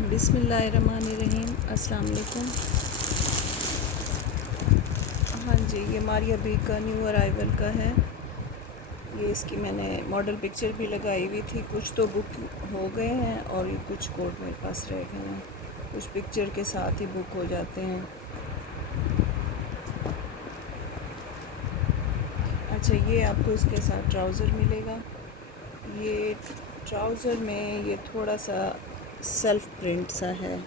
बिस्मिल्लाहिर्रहमानिर्रहीम। अस्सलाम वालेकुम। हाँ जी, ये मारिया बी का न्यू अराइवल का है। ये इसकी मैंने मॉडल पिक्चर भी लगाई हुई थी। कुछ तो बुक हो गए हैं और ये कुछ कोड मेरे पास रह गए हैं। कुछ पिक्चर के साथ ही बुक हो जाते हैं। अच्छा, ये आपको इसके साथ ट्राउज़र मिलेगा। ये ट्राउज़र में ये थोड़ा सा सेल्फ प्रिंट सा है,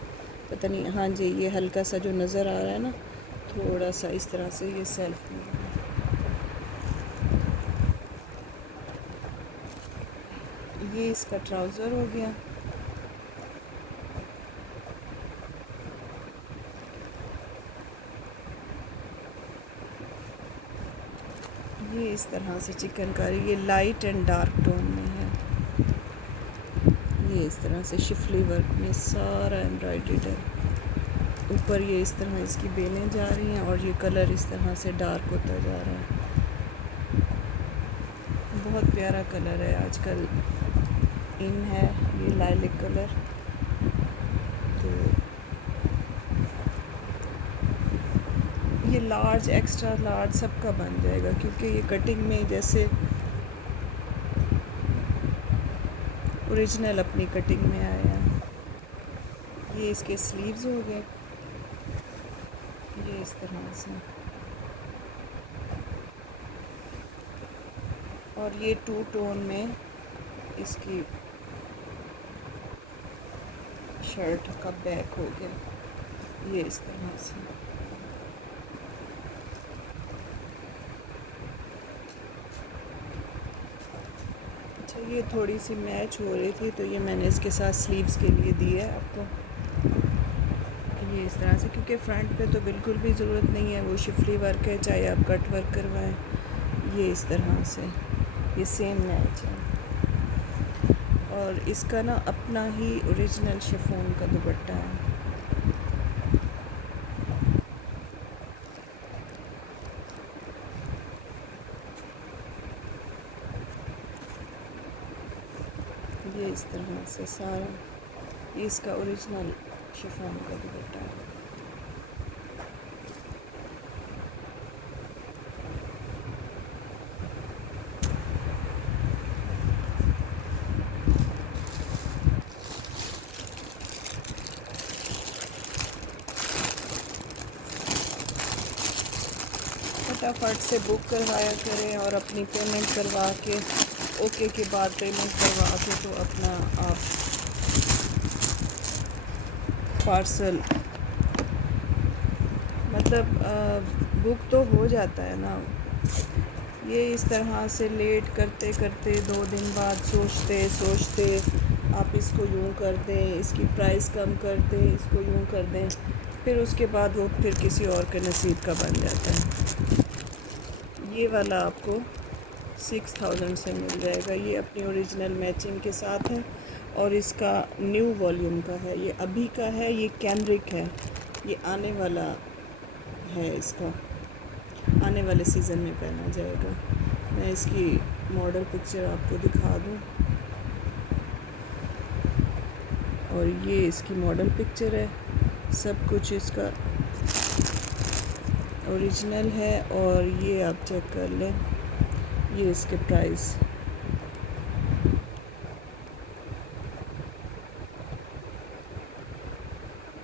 पता नहीं। हाँ जी, ये हल्का सा जो नज़र आ रहा है ना, थोड़ा सा इस तरह से ये सेल्फ प्रिंट है। ये इसका ट्राउज़र हो गया। ये इस तरह से चिकनकारी, ये लाइट एंड डार्क टोन में है। ये इस तरह से शिफली वर्क में सारा एम्ब्रॉयडर्ड है। ऊपर ये इस तरह इसकी बेलें जा रही हैं और ये कलर इस तरह से डार्क होता जा रहा है। बहुत प्यारा कलर है, आजकल इन है ये लाइलिक कलर। तो ये लार्ज, एक्स्ट्रा लार्ज सबका बन जाएगा, क्योंकि ये कटिंग में जैसे ओरिजिनल अपनी कटिंग में आया है। ये इसके स्लीव्स हो गए, ये इस तरह से। और ये टू टोन में इसकी शर्ट का बैक हो गया, ये इस तरह से। अच्छा, ये थोड़ी सी मैच हो रही थी तो ये मैंने इसके साथ स्लीव्स के लिए दी है आपको। ये इस तरह से, क्योंकि फ्रंट पे तो बिल्कुल भी ज़रूरत नहीं है, वो शिफली वर्क है, चाहे आप कट वर्क करवाएं। ये इस तरह से ये सेम मैच है। और इसका ना अपना ही ओरिजिनल शिफॉन का दुपट्टा है। ये इस तरह से सारा, ये इसका ओरिजिनल शिफॉन का दुपट्टा है। फटाफट से बुक करवाया करें और अपनी पेमेंट करवा के, ओके के बाद पेमेंट करवा के, तो अपना आप पार्सल मतलब बुक तो हो जाता है ना। ये इस तरह से लेट करते करते 2 दिन बाद सोचते सोचते आप इसको यूँ कर दें, इसकी प्राइस कम कर दें, इसको यूँ कर दें, फिर उसके बाद वो फिर किसी और के नसीब का बन जाता है। ये वाला आपको 6000 से मिल जाएगा। ये अपनी ओरिजिनल मैचिंग के साथ है और इसका न्यू वॉल्यूम का है, ये अभी का है, ये कैमरिक है, ये आने वाला है, इसका आने वाले सीज़न में पहना जाएगा। मैं इसकी मॉडल पिक्चर आपको दिखा दूँ। और ये इसकी मॉडल पिक्चर है, सब कुछ इसका ओरिजिनल है। और ये आप चेक कर लें, ये इसके प्राइस।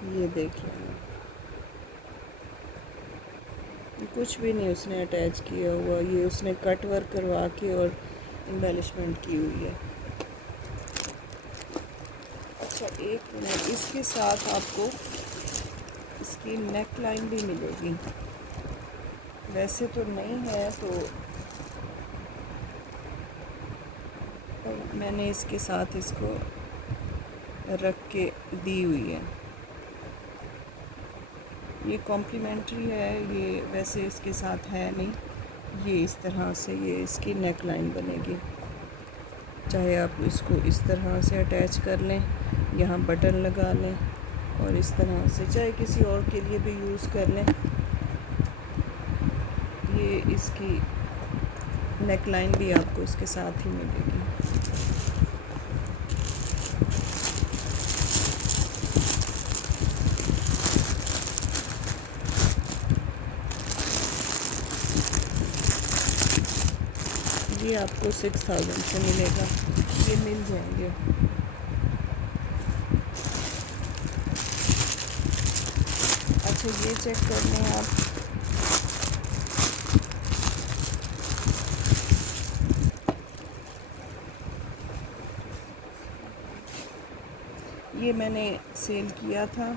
ये देख लें, कुछ भी नहीं उसने अटैच किया हुआ, ये उसने कट वर्क करवा के और एम्बेलिशमेंट की हुई है। अच्छा, एक मिनट, इसके साथ आपको इसकी नेक लाइन भी मिलेगी। वैसे तो नहीं है, तो मैंने इसके साथ इसको रख के दी हुई है। ये कॉम्प्लीमेंट्री है, ये वैसे इसके साथ है नहीं। ये इस तरह से ये इसकी नेक लाइन बनेगी। चाहे आप इसको इस तरह से अटैच कर लें, यहाँ बटन लगा लें, और इस तरह से चाहे किसी और के लिए भी यूज़ कर लें। ये इसकी नेक लाइन भी आपको इसके साथ ही मिलेगी। आपको 6000 से मिलेगा, ये मिल जाएंगे। अच्छा ये चेक कर लें आप, ये मैंने सेल किया था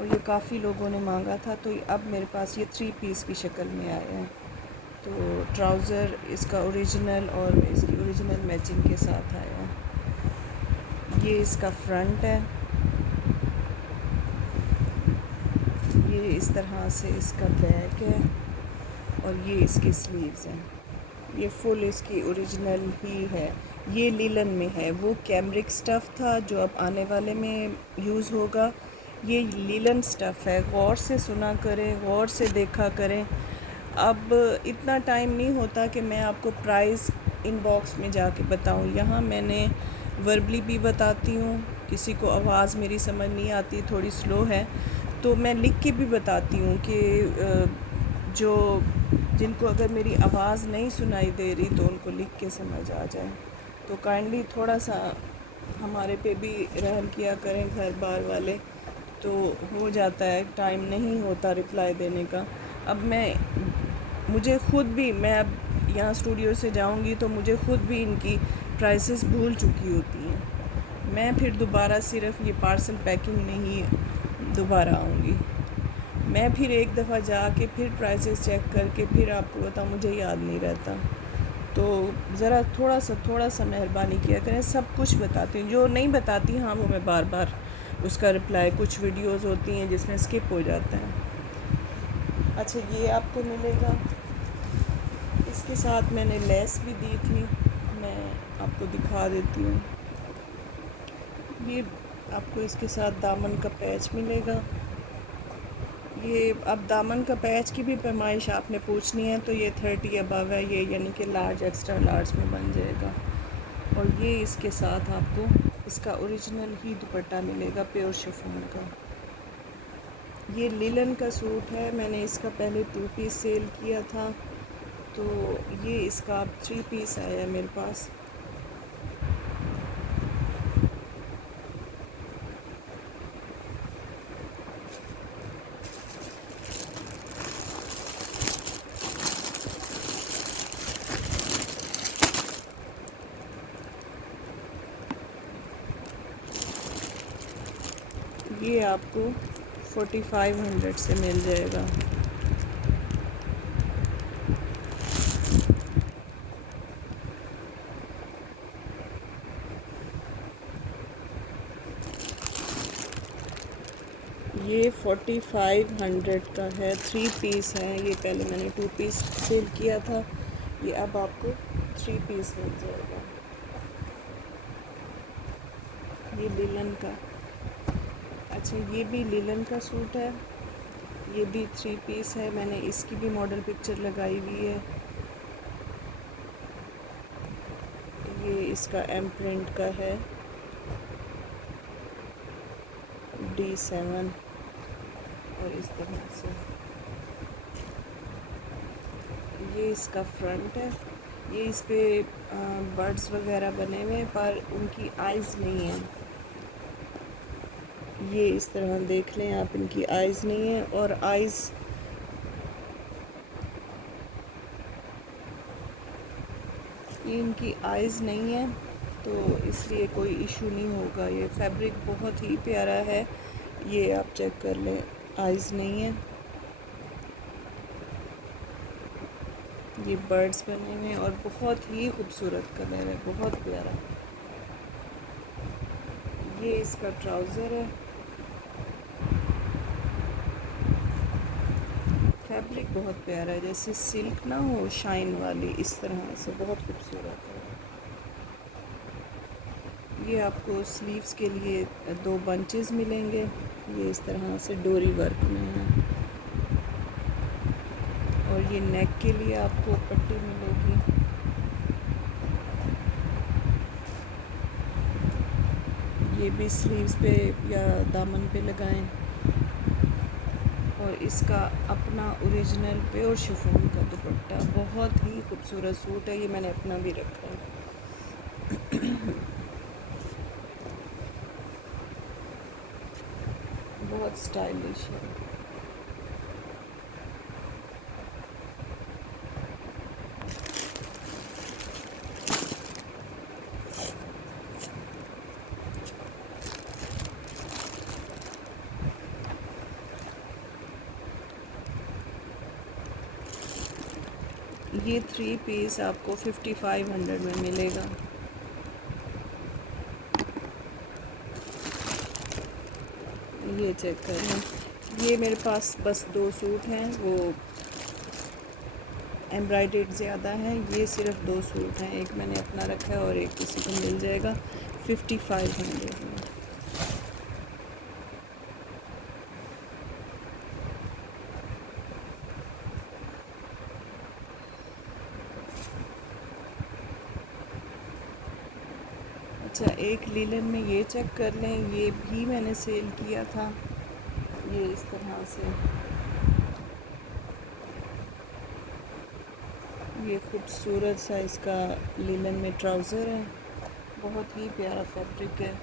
और ये काफ़ी लोगों ने मांगा था, तो अब मेरे पास ये 3 पीस की शक्ल में आया है। तो ट्राउज़र इसका ओरिजिनल और इसकी ओरिजिनल मैचिंग के साथ आया है। ये इसका फ्रंट है, ये इस तरह से इसका बैक है और ये इसकी स्लीव्स हैं। ये फुल इसकी ओरिजिनल ही है। ये लीलन में है, वो कैमरिक स्टफ़ था जो अब आने वाले में यूज़ होगा। ये लीलन स्टफ़ है, गौर से सुना करें, गौर से देखा करें। अब इतना टाइम नहीं होता कि मैं आपको प्राइस इनबॉक्स में जाके बताऊं। यहाँ मैंने वर्बली भी बताती हूँ, किसी को आवाज़ मेरी समझ नहीं आती, थोड़ी स्लो है, तो मैं लिख के भी बताती हूँ कि जो जिनको अगर मेरी आवाज़ नहीं सुनाई दे रही तो उनको लिख के समझ आ जाए। तो काइंडली थोड़ा सा हमारे पे भी रहम किया करें घर बार वाले, तो हो जाता है, टाइम नहीं होता रिप्लाई देने का। अब मुझे ख़ुद भी, मैं अब यहाँ स्टूडियो से जाऊँगी तो मुझे ख़ुद भी इनकी प्राइसेस भूल चुकी होती हैं। मैं फिर दोबारा सिर्फ ये पार्सल पैकिंग में ही दोबारा आऊँगी। मैं फिर एक दफ़ा जाके फिर प्राइसेस चेक करके फिर आपको बताऊँ, मुझे याद नहीं रहता। तो ज़रा थोड़ा सा मेहरबानी किया करें। सब कुछ बताती हूँ, जो नहीं बताती हाँ वो मैं बार बार उसका रिप्लाई, कुछ वीडियोस होती हैं जिसमें स्किप हो जाता है। अच्छा ये आपको मिलेगा, इसके साथ मैंने लेस भी दी थी, मैं आपको दिखा देती हूँ। ये आपको इसके साथ दामन का पैच मिलेगा। ये अब दामन का पैच की भी पैमाइश आपने पूछनी है तो ये 30 अबव है, ये यानी कि लार्ज, एक्स्ट्रा लार्ज में बन जाएगा। और ये इसके साथ आपको इसका ओरिजिनल ही दुपट्टा मिलेगा, प्योर शिफॉन का। ये लिलन का सूट है, मैंने इसका पहले 2 पीस सेल किया था, तो ये इसका अब 3 पीस आया मेरे पास। ये आपको 4500 से मिल जाएगा। ये 4500 का है, 3 पीस है। ये पहले मैंने 2 पीस सेल किया था, ये अब आपको 3 पीस मिल जाएगा। ये लिलन का, अच्छा ये भी लिलन का सूट है, ये भी 3 पीस है। मैंने इसकी भी मॉडल पिक्चर लगाई हुई है। ये इसका एम प्रिंट का है, D7 और इस तरह से। ये इसका फ्रंट है, ये इस पे बर्ड्स वगैरह बने हुए हैं पर उनकी आइज़ नहीं है। ये इस तरह देख लें आप, इनकी आइज़ नहीं है, और आइज़ ये इनकी आइज़ नहीं है तो इसलिए कोई इशू नहीं होगा। ये फैब्रिक बहुत ही प्यारा है, ये आप चेक कर लें, आइज़ नहीं है। ये बर्ड्स बने हुए हैं और बहुत ही खूबसूरत कलर है, बहुत प्यारा। ये इसका ट्राउज़र है, फैब्रिक बहुत प्यारा है, जैसे सिल्क ना हो, शाइन वाली, इस तरह से बहुत खूबसूरत है। ये आपको स्लीव्स के लिए 2 बंचेस मिलेंगे, ये इस तरह से डोरी वर्क में है। और ये नेक के लिए आपको पट्टी मिलेगी। ये भी स्लीव्स पे या दामन पे लगाएं। और इसका अपना ओरिजिनल प्योर शिफॉन का दुपट्टा, बहुत ही खूबसूरत सूट है। ये मैंने अपना भी रखा है। बहुत स्टाइलिश है। ये 3 पीस आपको 5500 में मिलेगा। ये चेक करें, ये मेरे पास बस 2 सूट हैं, वो एम्ब्रॉयडर्ड ज़्यादा है। ये सिर्फ 2 सूट हैं, एक मैंने अपना रखा है और एक किसी को मिल जाएगा 5500 में। अच्छा, एक लीलन में ये चेक कर लें, ये भी मैंने सेल किया था। ये इस तरह से, ये खूबसूरत सा इसका लीलन में ट्राउज़र है, बहुत ही प्यारा फैब्रिक है।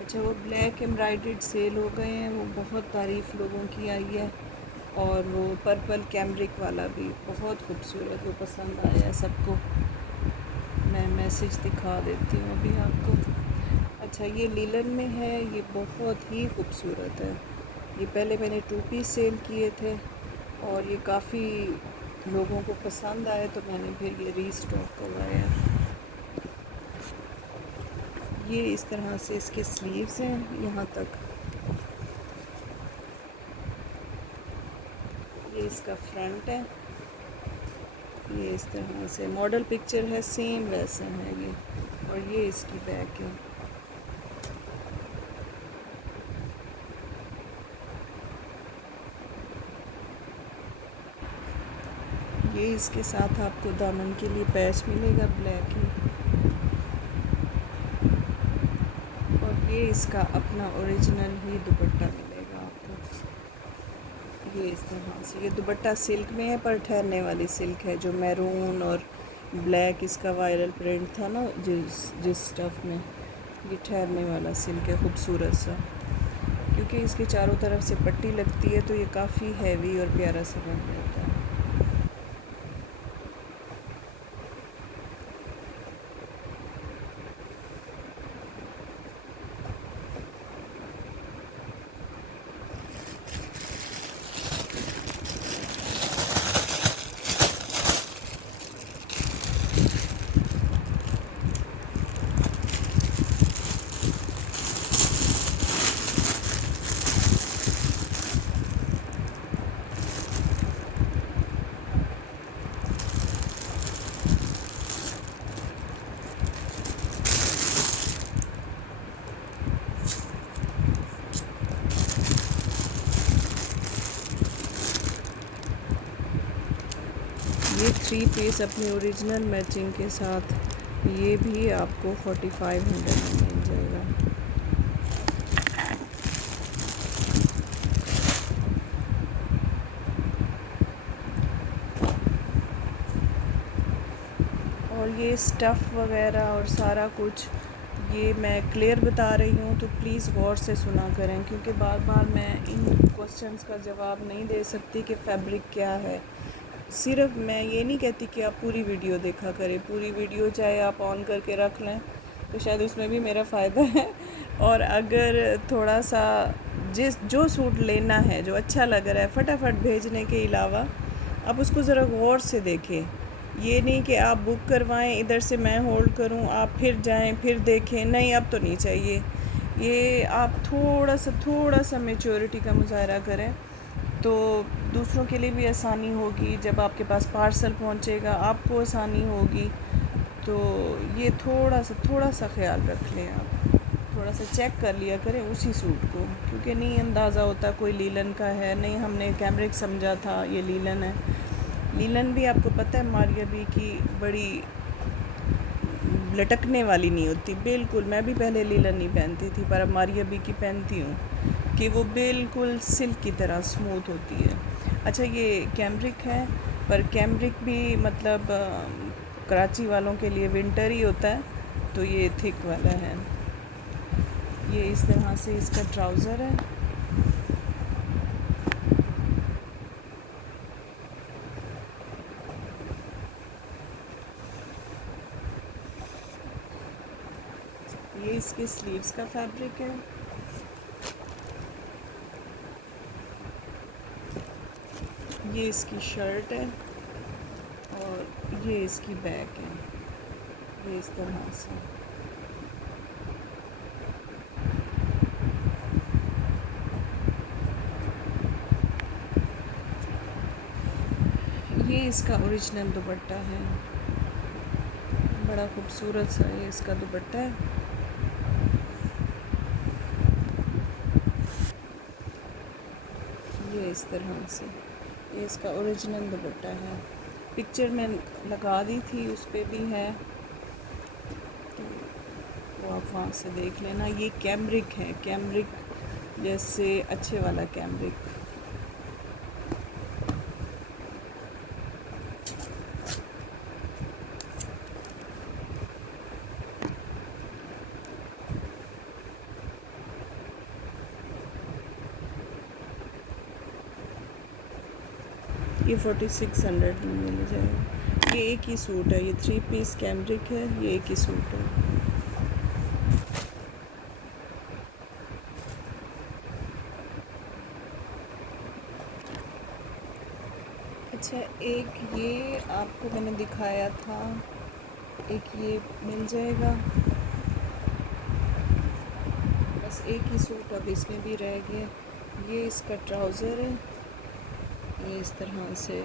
अच्छा, वो ब्लैक एम्ब्रॉयडर्ड सेल हो गए हैं, वो बहुत तारीफ़ लोगों की आई है। और वो पर्पल कैमरिक वाला भी बहुत खूबसूरत, वो पसंद आया है सबको। मैं मैसेज दिखा देती हूँ अभी आपको। अच्छा, ये लीलन में है, ये बहुत ही खूबसूरत है। ये पहले मैंने 2 पीस सेल किए थे और ये काफ़ी लोगों को पसंद आए, तो मैंने फिर ये रीस्टॉक करवाया। ये इस तरह से इसके स्लीव्स हैं यहाँ तक। ये इसका फ्रंट है, ये इस तरह से मॉडल पिक्चर है, सेम वैसे है ये। और ये इसकी बैक है। ये इसके साथ आपको दामन के लिए पैच मिलेगा ब्लैक ही। और ये इसका अपना ओरिजिनल ही दुपट्टा मिलेगा आपको। ये इस तरह से, ये दुपट्टा सिल्क में है, पर ठहरने वाली सिल्क है, जो मैरून और ब्लैक इसका वायरल प्रिंट था ना जिस स्टफ़ में, ये ठहरने वाला सिल्क है, खूबसूरत सा। क्योंकि इसके चारों तरफ से पट्टी लगती है, तो ये काफ़ी हैवी और प्यारा सा बन जाता है। ये 3 पीस अपनी ओरिजिनल मैचिंग के साथ, ये भी आपको 4500 में मिल जाएगा। और ये स्टफ़ वगैरह और सारा कुछ, ये मैं क्लियर बता रही हूँ, तो प्लीज़ गौर से सुना करें, क्योंकि बार बार मैं इन क्वेश्चंस का जवाब नहीं दे सकती कि फ़ैब्रिक क्या है। सिर्फ मैं ये नहीं कहती कि आप पूरी वीडियो देखा करें, पूरी वीडियो चाहे आप ऑन करके रख लें तो शायद उसमें भी मेरा फ़ायदा है। और अगर थोड़ा सा जो सूट लेना है, जो अच्छा लग रहा है, फटाफट भेजने के अलावा आप उसको ज़रा गौर से देखें। ये नहीं कि आप बुक करवाएं, इधर से मैं होल्ड करूं, आप फिर जाएं फिर देखें, नहीं अब तो नहीं चाहिए। ये आप थोड़ा सा मैच्योरिटी का मुजाहरा करें, तो दूसरों के लिए भी आसानी होगी। जब आपके पास पार्सल पहुंचेगा आपको आसानी होगी। तो ये थोड़ा सा ख्याल रख लें आप, थोड़ा सा चेक कर लिया करें उसी सूट को, क्योंकि नहीं अंदाज़ा होता कोई लीलन का है, नहीं हमने कैमरिक समझा था ये लीलन है। लीलन भी आपको पता है मारिया बी की बड़ी लटकने वाली नहीं होती बिल्कुल। मैं भी पहले लीलन नहीं पहनती थी, पर अब मारिया बी की पहनती हूँ कि वो बिल्कुल सिल्क की तरह स्मूथ होती है। अच्छा, ये कैमरिक है, पर कैमरिक भी मतलब कराची वालों के लिए विंटर ही होता है, तो ये थिक वाला है। ये इस तरह से इसका ट्राउज़र है। ये इसके स्लीव्स का फैब्रिक है। ये इसकी शर्ट है और ये इसकी बैक है। ये इस तरह से। ये इसका ओरिजिनल दुपट्टा है, बड़ा खूबसूरत सा ये इसका दुपट्टा है। ये इस तरह से ये इसका ओरिजिनल दुपट्टा है। पिक्चर में लगा दी थी, उस पर भी है, तो वो आप वहाँ से देख लेना। ये कैमरिक है, कैमरिक जैसे अच्छे वाला कैमरिक। ये 4600 में मिल जाएगा। ये एक ही सूट है, ये 3 पीस कैमरिक है, ये एक ही सूट है। अच्छा, एक ये आपको मैंने दिखाया था, एक ये मिल जाएगा। बस एक ही सूट अब इसमें भी रह गया। ये इसका ट्राउज़र है, ये इस तरह से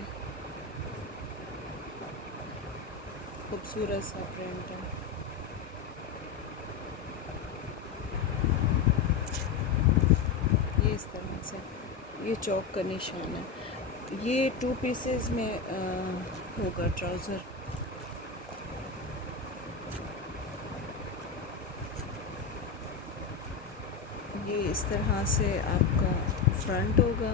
खूबसूरत सा प्रिंट है। ये इस तरह से ये चौक का निशान है। ये 2 पीसेस में होगा ट्राउज़र। ये इस तरह से आपका फ्रंट होगा।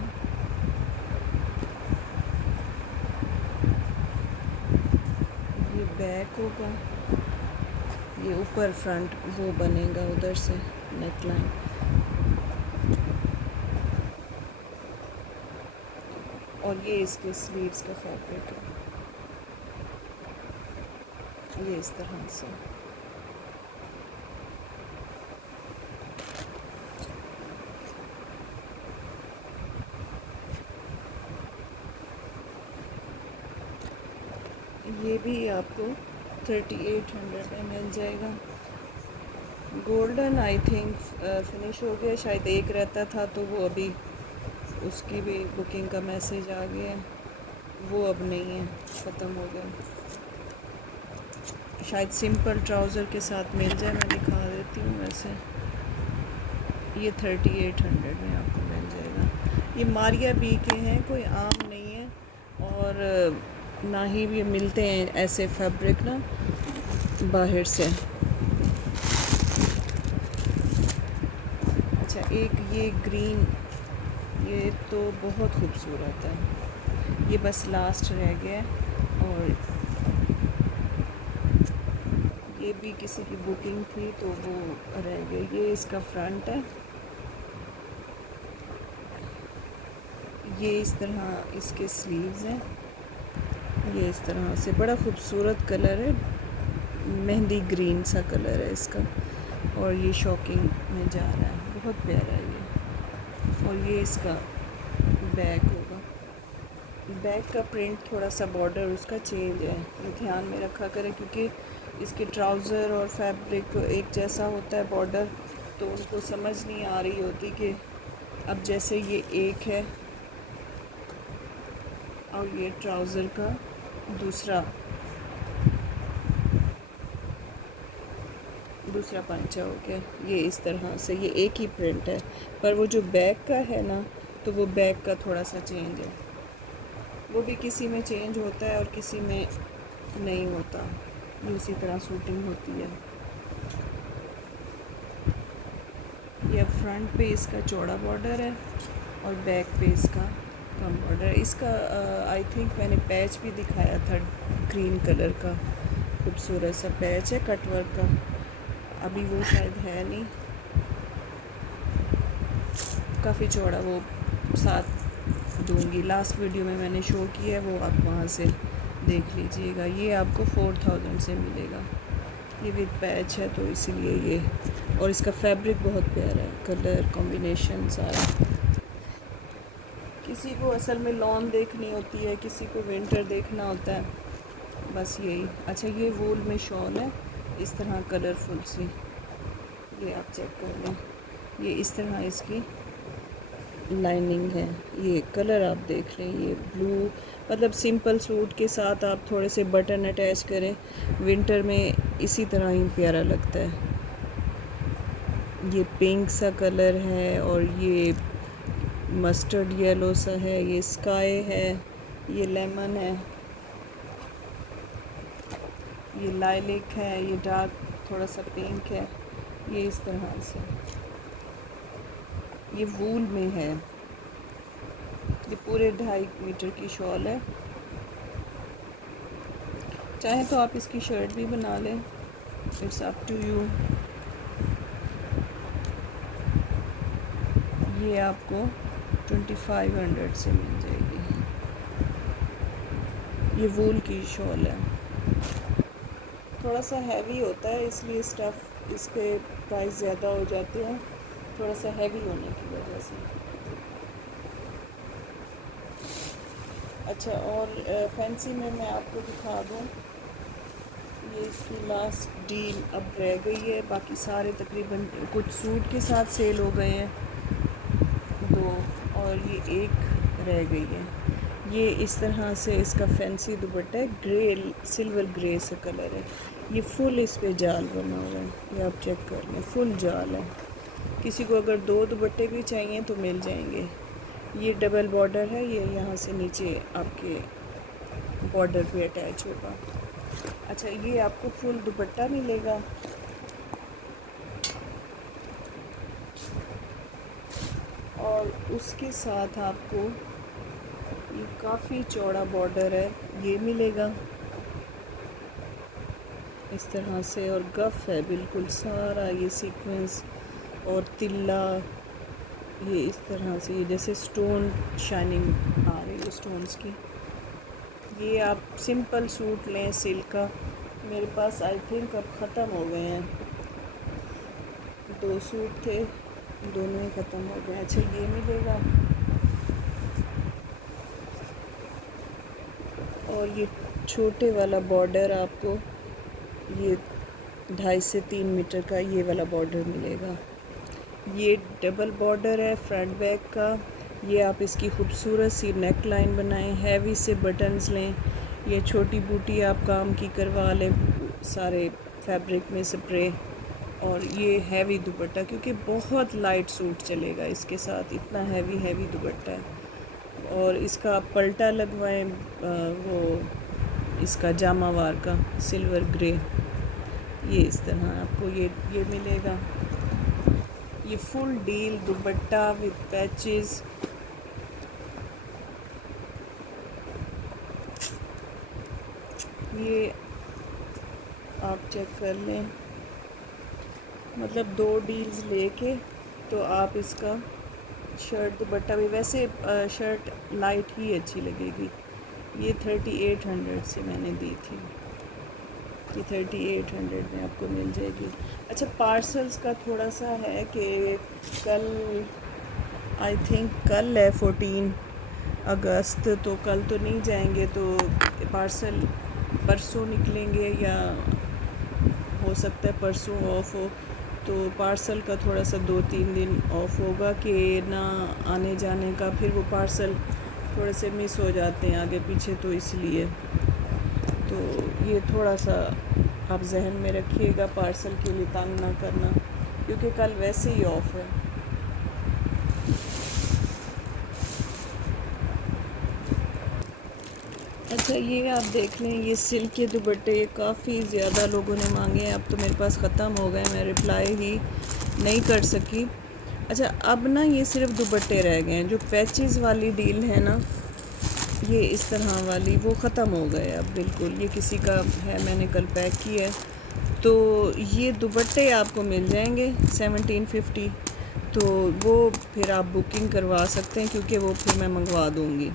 ये बैक होगा। ये ऊपर फ्रंट वो बनेगा उधर से नेक लाइन। और ये इसके स्लीव्स का फैब्रिक है, ये इस तरह से। ये भी आपको 3800 में मिल जाएगा। गोल्डन आई थिंक फिनिश हो गया, शायद एक रहता था, तो वो अभी उसकी भी बुकिंग का मैसेज आ गया है, वो अब नहीं है, ख़त्म हो गया। शायद सिंपल ट्राउज़र के साथ मिल जाए, मैं दिखा देती हूँ। वैसे ये 3800 में आपको मिल जाएगा। ये मारिया बी के हैं, कोई आम नहीं है, और ना ही भी मिलते हैं ऐसे फैब्रिक ना बाहर से। अच्छा, एक ये ग्रीन, ये तो बहुत खूबसूरत है, ये बस लास्ट रह गया है। और ये भी किसी की बुकिंग थी तो वो रह गई। ये इसका फ्रंट है, ये इस तरह इसके स्लीव्स हैं। ये इस तरह से बड़ा खूबसूरत कलर है, मेहंदी ग्रीन सा कलर है इसका, और ये शॉकिंग में जा रहा है, बहुत प्यारा है ये। और ये इसका बैक होगा। बैक का प्रिंट थोड़ा सा बॉर्डर उसका चेंज है, ये ध्यान में रखा करें, क्योंकि इसके ट्राउज़र और फैब्रिक एक जैसा होता है बॉर्डर, तो उनको समझ नहीं आ रही होती कि अब जैसे ये एक है और ये ट्राउज़र का दूसरा पंचा हो गया। ये इस तरह से ये एक ही प्रिंट है, पर वो जो बैक का है ना, तो वो बैक का थोड़ा सा चेंज है। वो भी किसी में चेंज होता है और किसी में नहीं होता। ये इसी तरह शूटिंग होती है। ये अब फ्रंट पे इसका चौड़ा बॉर्डर है और बैक पे इसका कम बॉर्डर है। इसका आई थिंक मैंने पैच भी दिखाया था, ग्रीन कलर का खूबसूरत सा पैच है कटवर्क का। अभी वो शायद है नहीं, काफ़ी चौड़ा, वो साथ दूंगी। लास्ट वीडियो में मैंने शो किया है, वो आप वहाँ से देख लीजिएगा। ये आपको 4000 से मिलेगा। ये विद पैच है तो इसीलिए ये, और इसका फैब्रिक बहुत प्यारा है, कलर कॉम्बिनेशन सारा। किसी को असल में लॉन देखनी होती है, किसी को विंटर देखना होता है, बस यही। अच्छा, ये वूल में शॉल है इस तरह कलरफुल सी, ये आप चेक कर लें। ये इस तरह इसकी लाइनिंग है। ये कलर आप देख लें, ये ब्लू, मतलब सिंपल सूट के साथ आप थोड़े से बटन अटैच करें, विंटर में इसी तरह ही प्यारा लगता है। ये पिंक सा कलर है और ये मस्टर्ड येलो सा है, ये स्काई है, ये लेमन है, ये लाइलिक है, ये डार्क थोड़ा सा पिंक है, ये इस तरह से। ये वूल में है। ये पूरे 2.5 मीटर की शॉल है। चाहे तो आप इसकी शर्ट भी बना लें, इट्स अप टू यू। ये आपको 2500 से मिल जाएगी। ये वूल की शॉल है, थोड़ा सा हैवी होता है इसलिए स्टफ़ इसके प्राइस ज़्यादा हो जाते हैं, थोड़ा सा हैवी होने की वजह से। अच्छा, और फैंसी में मैं आपको दिखा दूँ, ये इसकी लास्ट डील अब रह गई है। बाकी सारे तकरीबन कुछ सूट के साथ सेल हो गए हैं 2, और ये एक रह गई है। ये इस तरह से इसका फैंसी दुपट्टा है, ग्रे सिल्वर ग्रे से कलर है। ये फुल इस पे जाल बना हुआ है, ये आप चेक कर लें, फुल जाल है। किसी को अगर 2 दुपट्टे भी चाहिए तो मिल जाएंगे। ये डबल बॉर्डर है, ये यहाँ से नीचे आपके बॉर्डर पे अटैच होगा। अच्छा, ये आपको फुल दुपट्टा मिलेगा, और उसके साथ आपको ये काफ़ी चौड़ा बॉर्डर है, ये मिलेगा इस तरह से, और गफ है बिल्कुल सारा, ये सीक्वेंस और तिल्ला, ये इस तरह से, ये जैसे स्टोन शाइनिंग आ रही है स्टोन्स की। ये आप सिंपल सूट लें सिल्क का, मेरे पास आई थिंक अब ख़त्म हो गए हैं, 2 सूट थे, दोनों ही ख़त्म हो गए। अच्छा, ये मिलेगा, और ये छोटे वाला बॉर्डर आपको, ये 2.5 से 3 मीटर का ये वाला बॉर्डर मिलेगा। ये डबल बॉर्डर है फ्रंट बैक का। ये आप इसकी खूबसूरत सी नेक लाइन बनाएं, हैवी से बटन्स लें, ये छोटी बूटी आप काम की करवा लें सारे फैब्रिक में स्प्रे, और ये हैवी दुपट्टा, क्योंकि बहुत लाइट सूट चलेगा इसके साथ, इतना हैवी दुपट्टा है। और इसका पल्टा लगवाएं वो इसका जामावार का सिल्वर ग्रे, ये इस तरह आपको ये मिलेगा। ये full deal dupatta with patches, ये आप चेक कर लें, मतलब 2 डील्स लेके तो आप इसका शर्ट दुपट्टा भी, वैसे शर्ट लाइट ही अच्छी लगेगी। ये 3800 से मैंने दी थी, ये 3800 में आपको मिल जाएगी। अच्छा, पार्सल्स का थोड़ा सा है कि कल आई थिंक कल है 14 अगस्त, तो कल तो नहीं जाएंगे, तो पार्सल परसों निकलेंगे, या हो सकता है परसों ऑफ हो, तो पार्सल का थोड़ा सा 2-3 दिन ऑफ होगा कि ना आने जाने का, फिर वो पार्सल थोड़े से मिस हो जाते हैं आगे पीछे, तो इसलिए तो ये थोड़ा सा आप जहन में रखिएगा, पार्सल के लिए तंग ना करना, क्योंकि कल वैसे ही ऑफ है। अच्छा, ये आप देख लें, ये सिल्क के दुपट्टे काफ़ी ज़्यादा लोगों ने मांगे हैं। अब तो मेरे पास ख़त्म हो गए, मैं रिप्लाई ही नहीं कर सकी। अच्छा, अब ना ये सिर्फ दुपट्टे रह गए हैं। जो पैचेस वाली डील है ना, ये इस तरह वाली, वो ख़त्म हो गए अब बिल्कुल। ये किसी का है, मैंने कल पैक किया है। तो ये दुपट्टे आपको मिल जाएंगे 1750। तो वो फिर आप बुकिंग करवा सकते हैं, क्योंकि वो फिर मैं मंगवा दूँगी।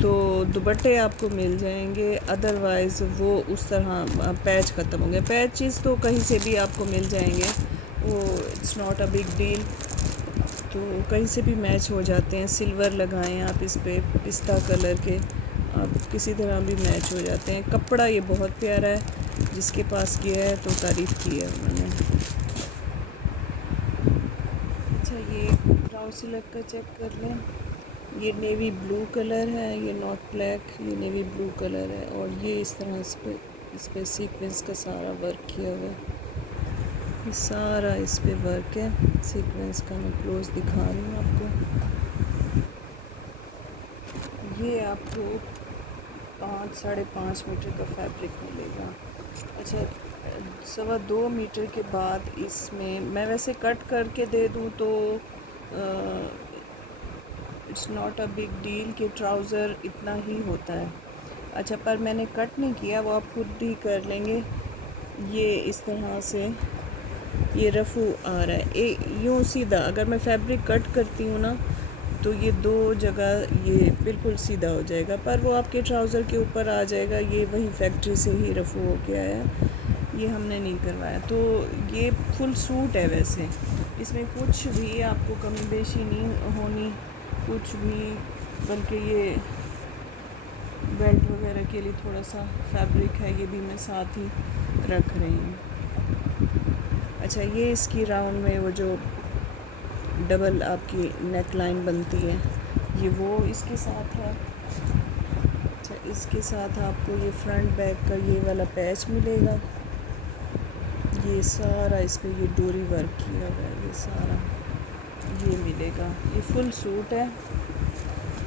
तो दुपट्टे आपको मिल जाएंगे। अदरवाइज़ वो उस तरह पैच ख़त्म हो गए। पैचेस तो कहीं से भी आपको मिल जाएंगे, वो it's not a big deal. तो कहीं से भी मैच हो जाते हैं। सिल्वर लगाएं आप इस पे, पिस्ता कलर के, आप किसी तरह भी मैच हो जाते हैं। कपड़ा ये बहुत प्यारा है, जिसके पास गया है तो तारीफ़ की है उन्होंने। अच्छा, ये ब्राउन सिल्क का चेक कर लें। ये नेवी ब्लू कलर है, ये नॉट ब्लैक, ये नेवी ब्लू कलर है। और ये इस तरह इस पे सीक्वेंस का सारा वर्क किया हुआ है। ये सारा इस पे वर्क है सीक्वेंस का। मैं क्लोज दिखा रही हूँ आपको। ये आपको 5-5.5 मीटर का फैब्रिक मिलेगा। अच्छा, 2.25 मीटर के बाद इसमें मैं वैसे कट करके दे दूँ तो it's not a big deal कि ट्राउज़र इतना ही होता है। अच्छा, पर मैंने कट नहीं किया, वो आप खुद ही कर लेंगे। ये इस तरह से ये रफ़ू आ रहा है यूँ सीधा। अगर मैं फैब्रिक कट करती हूँ ना, तो ये 2 जगह ये बिल्कुल सीधा हो जाएगा, पर वो आपके ट्राउज़र के ऊपर आ जाएगा। ये वही फैक्ट्री से ही रफ़ू हो के आया, ये हमने नहीं करवाया। तो ये फुल सूट है वैसे, इसमें कुछ भी आपको कमी बेशी नहीं होनी, कुछ भी। बल्कि ये बेल्ट वगैरह के लिए थोड़ा सा फैब्रिक है, ये भी मैं साथ ही रख रही हूँ। अच्छा, ये इसकी राउंड में वो जो डबल आपकी नेक लाइन बनती है, ये वो इसके साथ है। अच्छा, इसके साथ आपको ये फ्रंट बैक का ये वाला पैच मिलेगा। ये सारा इस पे ये डोरी वर्क किया हुआ है, ये सारा ये मिलेगा। ये फुल सूट है।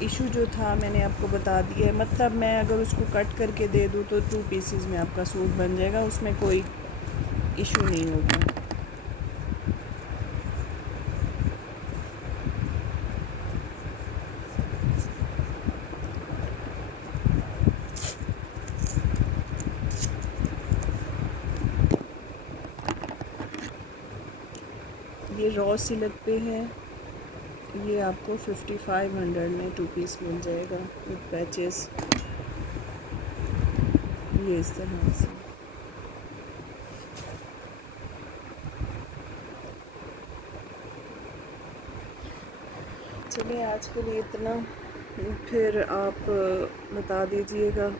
इशू जो था मैंने आपको बता दिया है। मतलब मैं अगर उसको कट करके दे दूँ तो 2 पीसेस में आपका सूट बन जाएगा, उसमें कोई इशू नहीं होगा। ये रॉ सिल्क पे है। ये आपको 5500 में 2 पीस मिल जाएगा विद पैचेस, ये इस तरह से। चलिए, आज के लिए इतना। फिर आप बता दीजिएगा,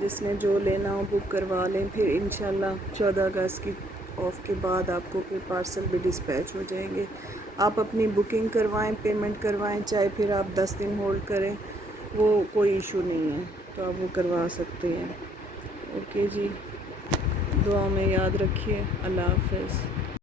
जिसने जो लेना हो बुक करवा लें। फिर इंशाल्लाह 14 अगस्त की ऑफ के बाद आपको फिर पार्सल भी डिस्पैच हो जाएंगे। आप अपनी बुकिंग करवाएं, पेमेंट करवाएं, चाहे फिर आप 10 दिन होल्ड करें, वो कोई इशू नहीं है, तो आप वो करवा सकते हैं। ओके जी, दुआ में याद रखिए। अल्लाह हाफ़िज़।